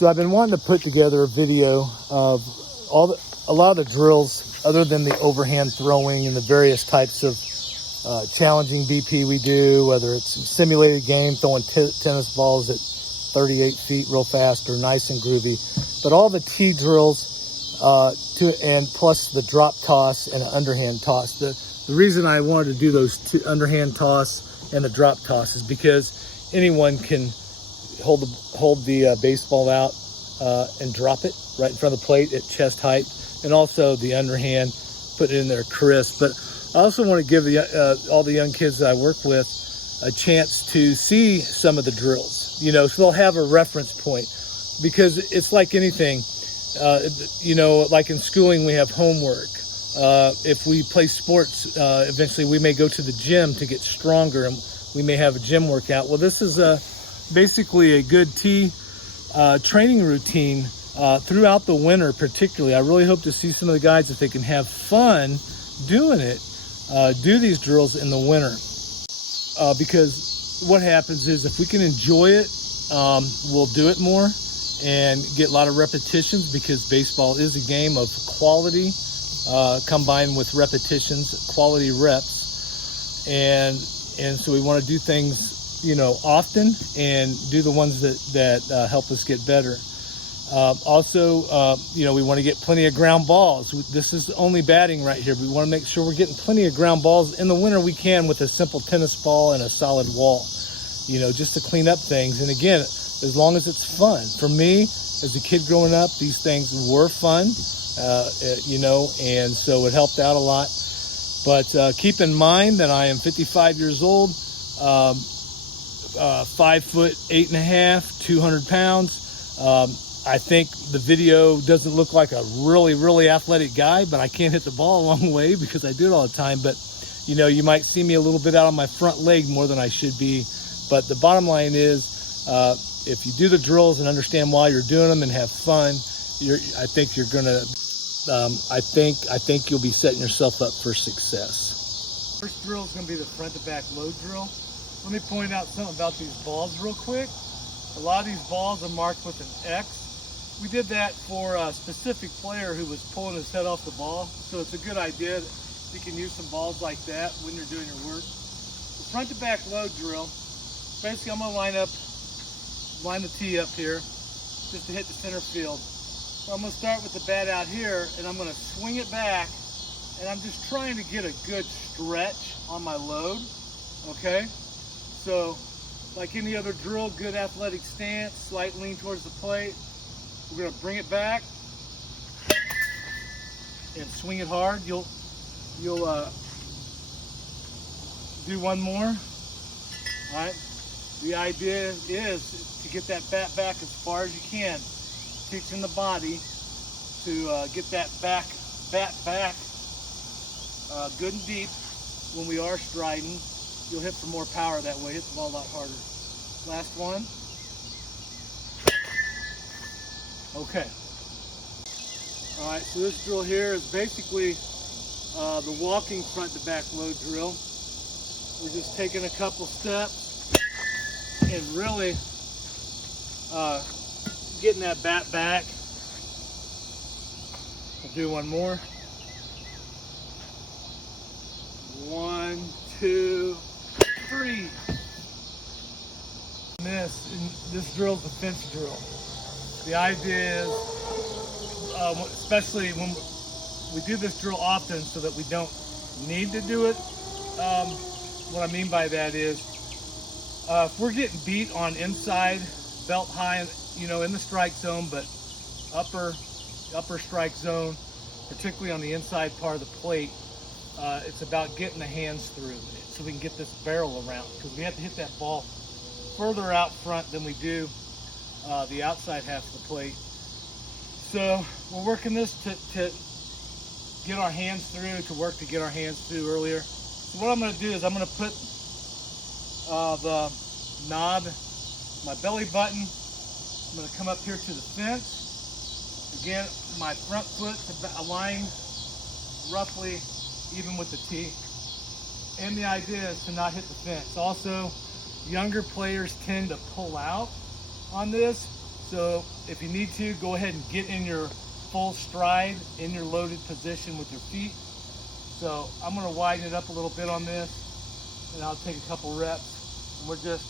So I've been wanting to put together a video of a lot of the drills other than the overhand throwing and the various types of challenging BP we do, whether it's a simulated game, throwing tennis balls at 38 feet real fast or nice and groovy. But all the tee drills and plus the drop toss and underhand toss. The reason I wanted to do those two, underhand toss and the drop toss, is because anyone can hold the baseball out and drop it right in front of the plate at chest height, and also the underhand, put it in there crisp. But I also want to give all the young kids that I work with a chance to see some of the drills, so they'll have a reference point, because it's like anything, like in schooling we have homework. If we play sports, eventually we may go to the gym to get stronger, and we may have a gym workout. Well, this is basically a good tee training routine throughout the winter. Particularly, I really hope to see some of the guys, if they can have fun doing it, do these drills in the winter, because what happens is, if we can enjoy it, we'll do it more and get a lot of repetitions, because baseball is a game of quality combined with repetitions, quality reps, and so we want to do things often, and do the ones that help us get better. Also, we want to get plenty of ground balls. This is only batting right here, but we want to make sure we're getting plenty of ground balls. In the winter, we can with a simple tennis ball and a solid wall, just to clean up things. And again, as long as it's fun. For me, as a kid growing up, these things were fun, and so it helped out a lot. But keep in mind that I am 55 years old, 5'8.5", 200 pounds. I think the video doesn't look like a really, really athletic guy, but I can't hit the ball a long way because I do it all the time. But, you might see me a little bit out on my front leg more than I should be. But the bottom line is, if you do the drills and understand why you're doing them and have fun, I think you're gonna. I think you'll be setting yourself up for success. First drill is gonna be the front to back load drill. Let me point out something about these balls real quick. A lot of these balls are marked with an X. We did that for a specific player who was pulling his head off the ball. So it's a good idea that you can use some balls like that when you're doing your work. The front to back load drill, basically I'm gonna line the tee up here just to hit the center field. So I'm gonna start with the bat out here, and I'm gonna swing it back, and I'm just trying to get a good stretch on my load, okay? So, like any other drill, good athletic stance, slight lean towards the plate. We're gonna bring it back and swing it hard. You'll do one more. All right. The idea is to get that bat back as far as you can, teaching the body to get that bat back good and deep when we are striding. You'll hit for more power that way. Hit the ball a lot harder. Last one. Okay. All right, so this drill here is basically the walking front to back load drill. We're just taking a couple steps and really getting that bat back. I'll do one more. 1, 2, 3. This drill is a fence drill. The idea is, especially when we do this drill often so that we don't need to do it, what I mean by that is, if we're getting beat on inside, belt high, in the strike zone, but upper strike zone, particularly on the inside part of the plate, it's about getting the hands through so we can get this barrel around, because we have to hit that ball further out front than we do the outside half of the plate. So we're working this to get our hands through, to get our hands through earlier. So what I'm going to do is I'm going to put the knob, my belly button, I'm going to come up here to the fence. Again, my front foot's aligned roughly even with the tee. And the idea is to not hit the fence. Also, younger players tend to pull out on this, So if you need to, go ahead and get in your full stride, in your loaded position with your feet. So I'm gonna widen it up a little bit on this, and I'll take a couple reps. And we're just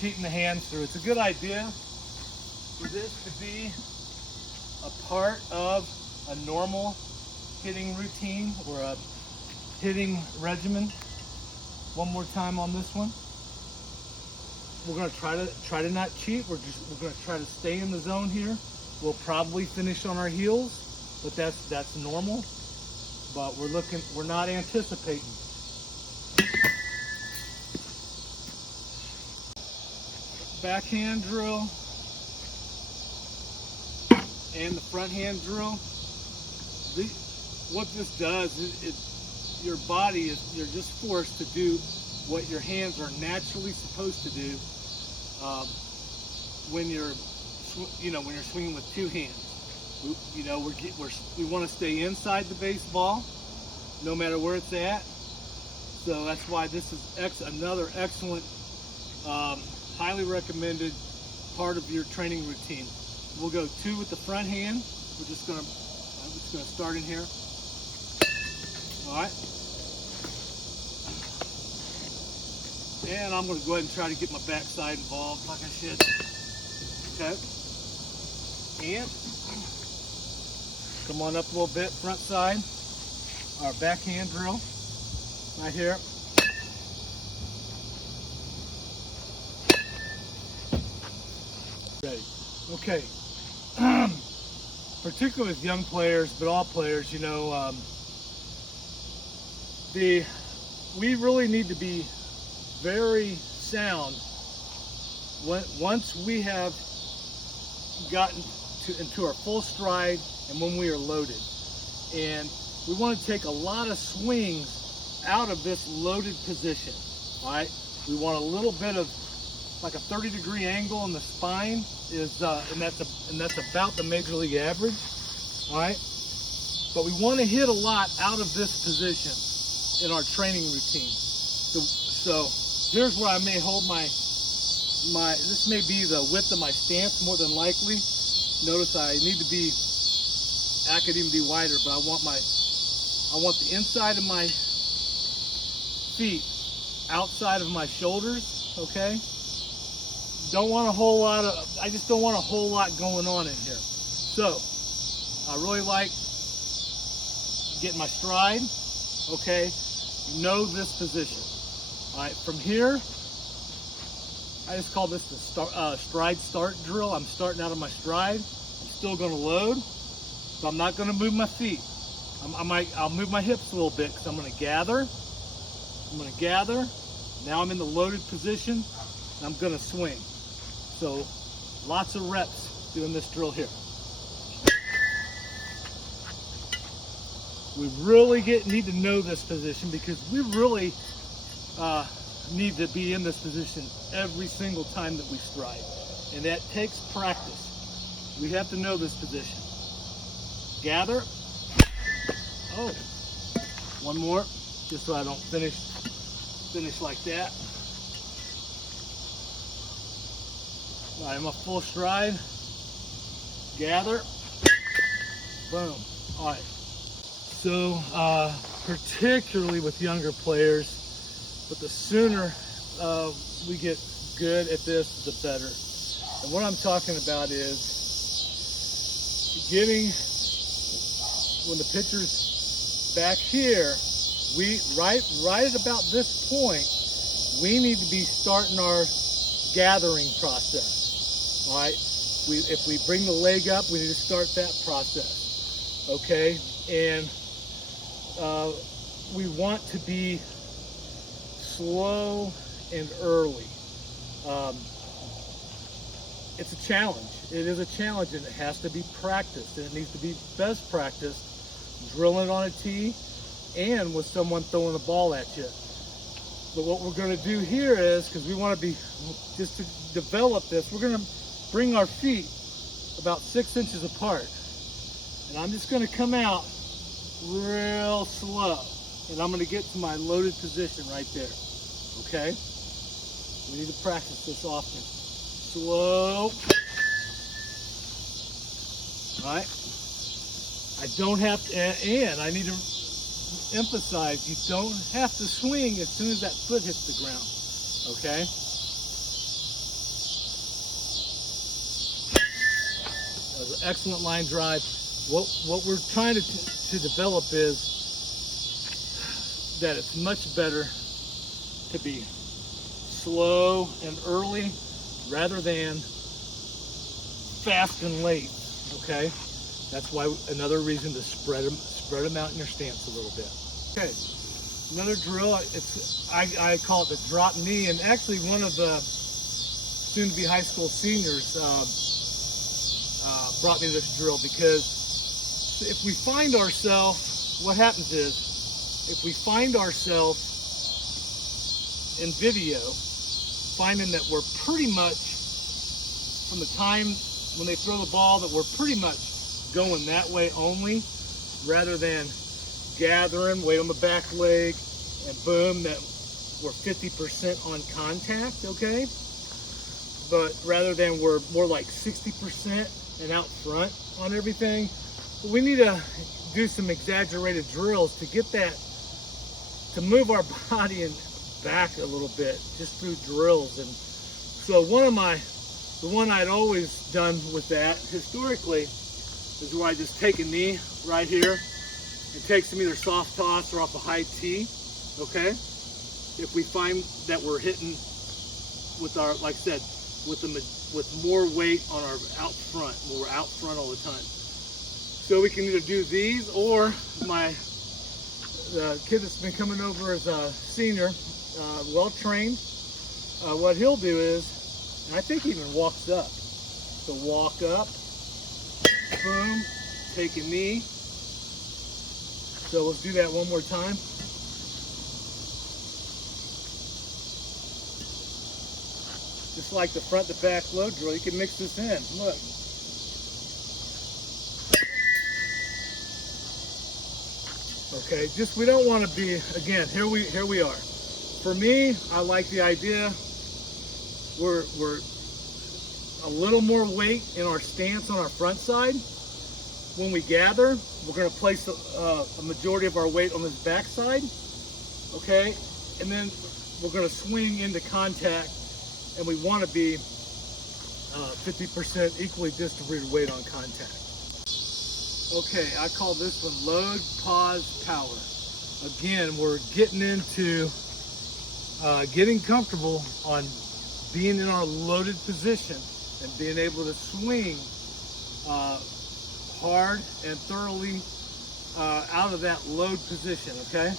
cheating the hands through. It's a good idea for this to be a part of a normal hitting routine or a hitting regimen. One more time on this one. We're gonna try to not cheat. We're gonna try to stay in the zone here. We'll probably finish on our heels, but that's normal. But we're not anticipating. Backhand drill and the front hand drill. What this does is your body you're just forced to do what your hands are naturally supposed to do when you're swinging with two hands. We want to stay inside the baseball no matter where it's at. So that's why this is another excellent, highly recommended part of your training routine. We'll go 2 with the front hand. I'm just gonna start in here. All right. And I'm gonna go ahead and try to get my backside involved like I should. Okay. And come on up a little bit, front side. Our backhand drill right here. Ready. Okay. Particularly with young players, but all players, we really need to be very sound once we have gotten into our full stride and when we are loaded. And we want to take a lot of swings out of this loaded position. All right, we want a little bit of like a 30-degree angle in the spine and that's about the major league average. All right, but we want to hit a lot out of this position in our training routine. So here's where I may hold my this may be the width of my stance more than likely. Notice I need to be, I could even be wider, but I want the inside of my feet outside of my shoulders, okay? Don't want a whole lot of, I just don't want a whole lot going on in here. So, I really like getting my stride, okay? Know this position. All right, from here, I just call this the stride start drill. I'm starting out of my stride. I'm still gonna load, so I'm not gonna move my feet. I'll move my hips a little bit because I'm gonna gather. Now I'm in the loaded position, and I'm gonna swing. So lots of reps doing this drill here. We really need to know this position because we really need to be in this position every single time that we stride. And that takes practice. We have to know this position. Gather. Oh, one more, just so I don't finish like that. All right, I'm a full stride. Gather. Boom. All right. So, particularly with younger players, but the sooner we get good at this, the better. And what I'm talking about is when the pitcher's back here, right at about this point, we need to be starting our gathering process. All right, if we bring the leg up, we need to start that process. Okay, and we want to be slow and early. It's a challenge. It is a challenge, and it has to be practiced, and it needs to be best practice, drilling on a tee and with someone throwing the ball at you. But what we're going to do here is, because we want to be, just to develop this, we're going to bring our feet about 6 inches apart. And I'm just going to come out real slow. And I'm going to get to my loaded position right there. Okay? We need to practice this often. slow. All right. I don't have to, and I need to emphasize, you don't have to swing as soon as that foot hits the ground, okay? That was an excellent line drive. What we're trying to develop is that it's much better to be slow and early rather than fast and late, okay? That's why another reason to spread them out in your stance a little bit. Okay, another drill, I call it the drop knee, and actually one of the soon-to-be high school seniors brought me this drill, because if we find ourselves, what happens is, if we find ourselves in video, finding that we're pretty much, from the time when they throw the ball, that we're pretty much going that way only, rather than gathering, weight on the back leg, and boom, that we're 50% on contact, okay? But rather than we're more like 60% and out front on everything, we need to do some exaggerated drills to get that, to move our body and back a little bit, just through drills. And so the one I'd always done with that, historically, is where I just take a knee right here and take some either soft toss or off a high tee, okay? If we find that we're hitting with our, like I said, with more weight on our out front, when we're out front all the time. So we can either do these, or the kid that's been coming over as a senior, well trained, what he'll do is, and I think he even walks up. So walk up, boom, take a knee. So let's do that one more time. Just like the front to back load drill, you can mix this in. Look. Okay, just we don't want to be, again, here we are. For me, I like the idea we're a little more weight in our stance on our front side. When we gather, we're going to place a majority of our weight on this back side, okay? And then we're going to swing into contact, and we want to be 50% equally distributed weight on contact. Okay, I call this one load, pause, power. Again, we're getting into getting comfortable on being in our loaded position and being able to swing hard and thoroughly out of that load position, okay?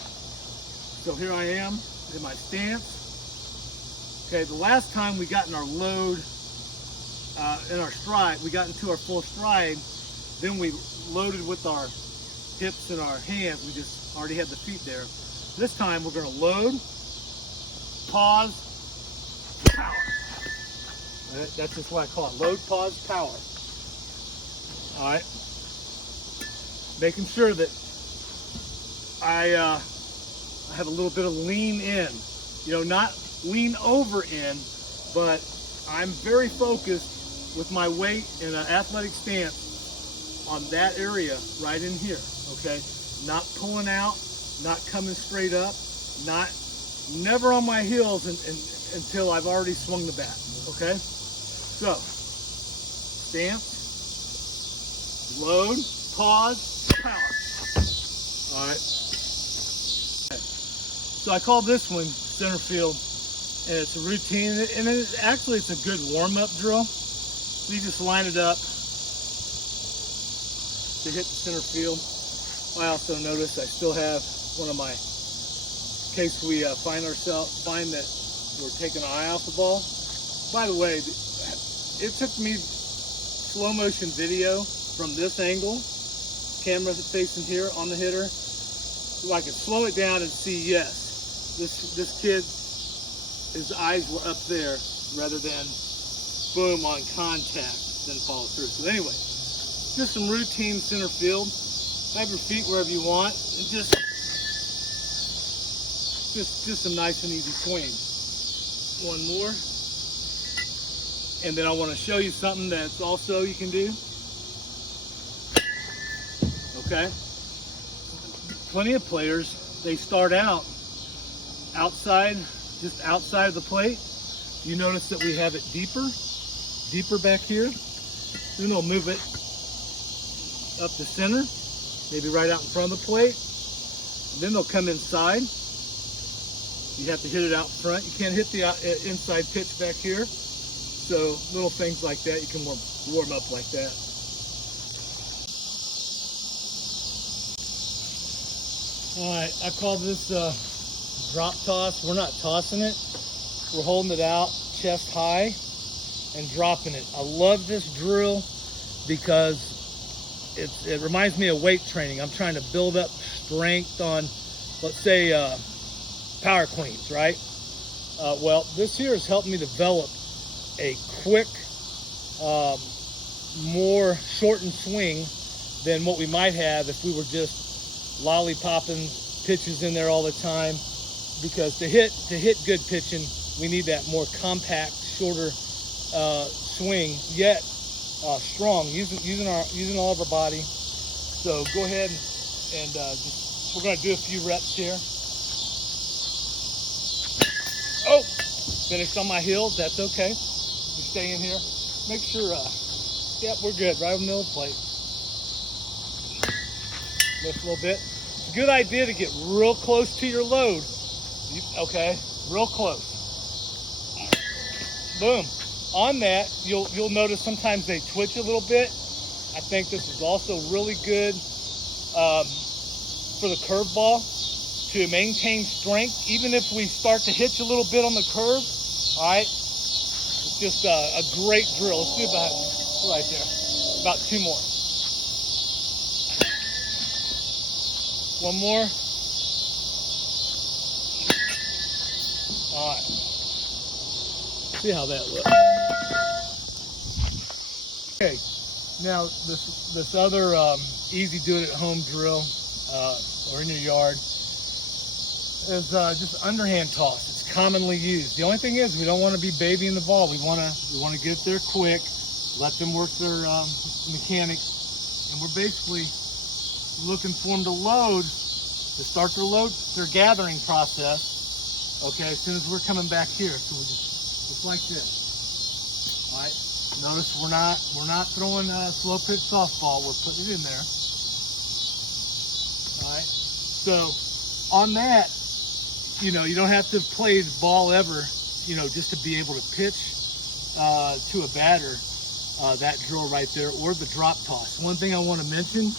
So here I am in my stance. Okay, the last time we got in our load, in our stride, we got into our full stride, then we loaded with our hips and our hands. We just already had the feet there. This time we're going to load, pause, power. That's just what I call it, load, pause, power. All right. Making sure that I have a little bit of lean in, you know, not lean over in, but I'm very focused with my weight in an athletic stance on that area right in here, okay? Not pulling out, not coming straight up, never on my heels until I've already swung the bat, okay? So, stance, load, pause, power. All right. Okay. So I call this one center field, and it's a routine, and it's a good warm-up drill. So you just line it up to hit the center field. I also notice I still have one of my, in case we find that we're taking an eye off the ball. By the way, it took me slow motion video from this angle, camera facing here on the hitter, so I could slow it down and see, yes, this kid, his eyes were up there rather than boom on contact, then follow through. So anyway, just some routine center field. Have your feet wherever you want, and just some nice and easy swing. One more. And then I want to show you something that's also you can do. Okay. Plenty of players, they start out outside, just outside of the plate. You notice that we have it deeper back here. Then they'll move it up the center, maybe right out in front of the plate. Then they'll come inside. You have to hit it out front. You can't hit the inside pitch back here. So little things like that, you can warm up like that. All right, I call this drop toss. We're not tossing it. We're holding it out chest high and dropping it. I love this drill because it reminds me of weight training. I'm trying to build up strength on, let's say, power cleans, right? Well, this here has helped me develop a quick, more shortened swing than what we might have if we were just lollipopping pitches in there all the time. Because to hit good pitching, we need that more compact, shorter swing, yet strong, using all of our body. So go ahead and we're going to do a few reps here. Oh, finished on my heels. That's okay. You stay in here. Make sure, yep, we're good. Right on the middle of the plate. Lift a little bit. It's a good idea to get real close to your load. Okay, real close. Boom. On that, you'll notice sometimes they twitch a little bit. I think this is also really good for the curveball to maintain strength, even if we start to hitch a little bit on the curve. All right, it's just a great drill. Let's do about right there. About 2 more. One more. All right. See how that looks. Okay. Now this other easy do it at home drill or in your yard is just underhand toss. It's commonly used. The only thing is we don't want to be babying the ball. We want to get there quick, let them work their mechanics, and we're basically looking for them to load, to start their gathering process. Okay, as soon as we're coming back here, so we're just like this. All right. Notice we're not throwing a slow pitch softball. We're putting it in there. All right. So on that, you don't have to play the ball ever, just to be able to pitch to a batter. That drill right there, or the drop toss. One thing I want to mention,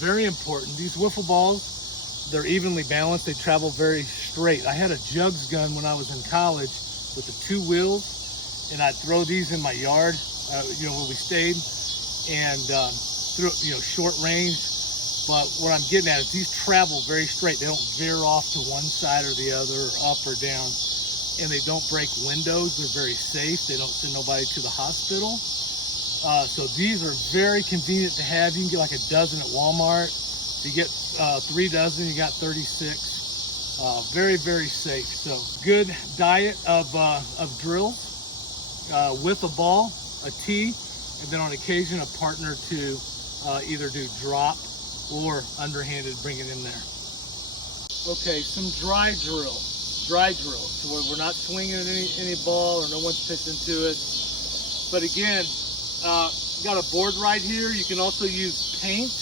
very important. These wiffle balls, they're evenly balanced. They travel very straight. I had a jugs gun when I was in college with the 2 wheels. And I'd throw these in my yard, where we stayed, and through, short range. But what I'm getting at is these travel very straight. They don't veer off to one side or the other, or up or down. And they don't break windows. They're very safe. They don't send nobody to the hospital. So these are very convenient to have. You can get like a dozen at Walmart. If you get 3 dozen, you got 36. Very, very safe. So good diet of drills. With a ball, a tee, and then on occasion a partner to either do drop or underhanded, bring it in there. Okay, some dry drills, so where we're not swinging at any ball or no one's pitching to it. But again, got a board right here. You can also use paint.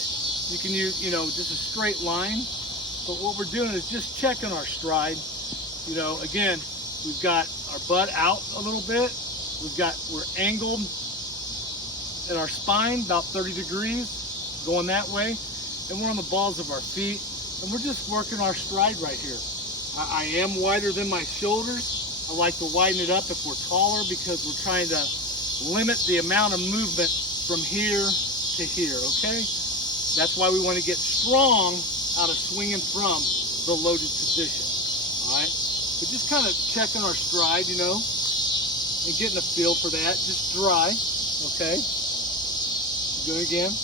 You can use, just a straight line. But what we're doing is just checking our stride. Again, we've got our butt out a little bit. We're angled at our spine about 30 degrees, going that way, and we're on the balls of our feet, and we're just working our stride right here. I am wider than my shoulders. I like to widen it up if we're taller because we're trying to limit the amount of movement from here to here, okay? That's why we want to get strong out of swinging from the loaded position, all right? But just kind of checking our stride, and getting a feel for that. Just dry, okay? Do it again,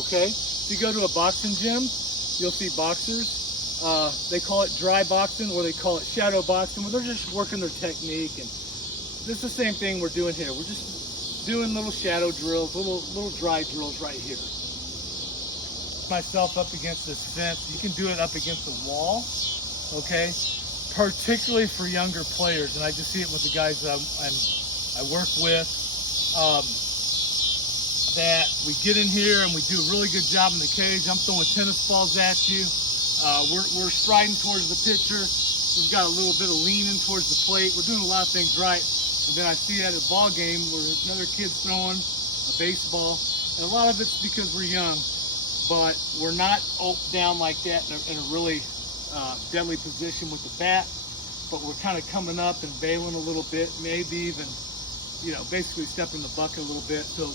okay? If you go to a boxing gym, you'll see boxers. They call it dry boxing, or they call it shadow boxing, where they're just working their technique and is the same thing we're doing here. We're just doing little shadow drills, little dry drills right here. Myself up against this fence. You can do it up against the wall, okay? Particularly for younger players, and I just see it with the guys that I work with. That we get in here and we do a really good job in the cage. I'm throwing tennis balls at you. We're striding towards the pitcher. We've got a little bit of leaning towards the plate. We're doing a lot of things right. And then I see at a ball game where another kid's throwing a baseball. And a lot of it's because we're young, but we're not down like that in a really deadly position with the bat. But we're kind of coming up and bailing a little bit, maybe even, basically stepping the bucket a little bit. So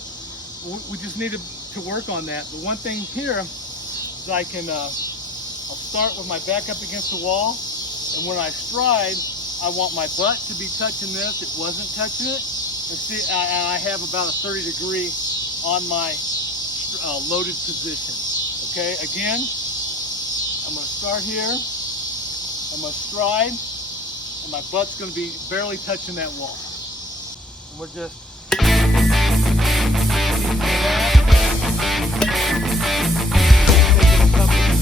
we just need to work on that. The one thing here is I can, I'll start with my back up against the wall, and when I stride, I want my butt to be touching this. It wasn't touching it. And see, I have about a 30-degree on my loaded position. Okay, again, I'm gonna start here, I'm gonna stride, and my butt's gonna be barely touching that wall. And we're just taking a couple